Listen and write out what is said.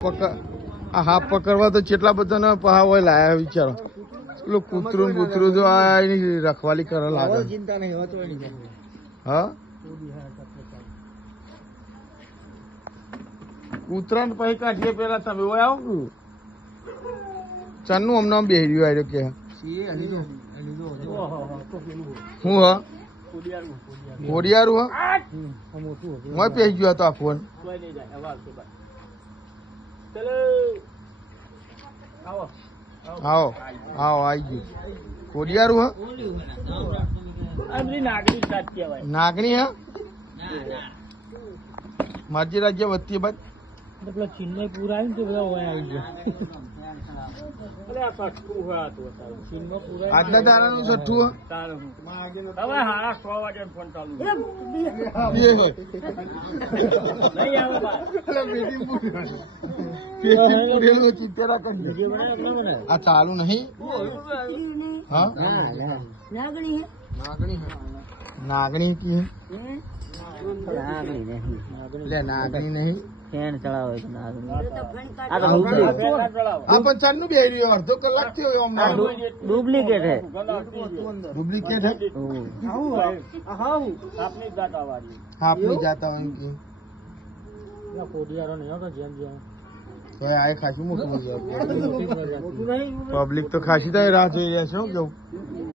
આ હાફ પકડવા તો કેટલા બધા ના પહા હોય લાયા વિચારો. પેલું કૂતરું કૂતરું જો આ એની રખવાલી કરે લાગે. ચિંતા નહીં. હા કૂતરા ને પછી કાઢીએ પેલા તમે હોય આવો ચાનું હમણાં બેહી રહ્યું આવ્યો કે હું હા ઘોડિયારું હા હું પેહી ગયો હતો આ ફોન. આવો આવો આવી ગયું ઘોડિયારું હા નાગણી હા માજી રાજ્ય વચ્ચે બાદ પેલા ચીનને પૂરા આવી ને બધા આવી ગયા. આજના તારાનું છઠ્ઠું હવે હા 6 વાગે ફોન ચાલુ આ ચાલુ નહીં. હા નાગણી કી નાગણી નહીં ચાલુ બે અડધો કલાક થયો ડુપ્લિકેટ હે ડુપ્લિકેટ હે આપની જાતા હોય ખાસી મોટું પબ્લિક તો ખાસી રાહ જોઈ રહ્યા છે.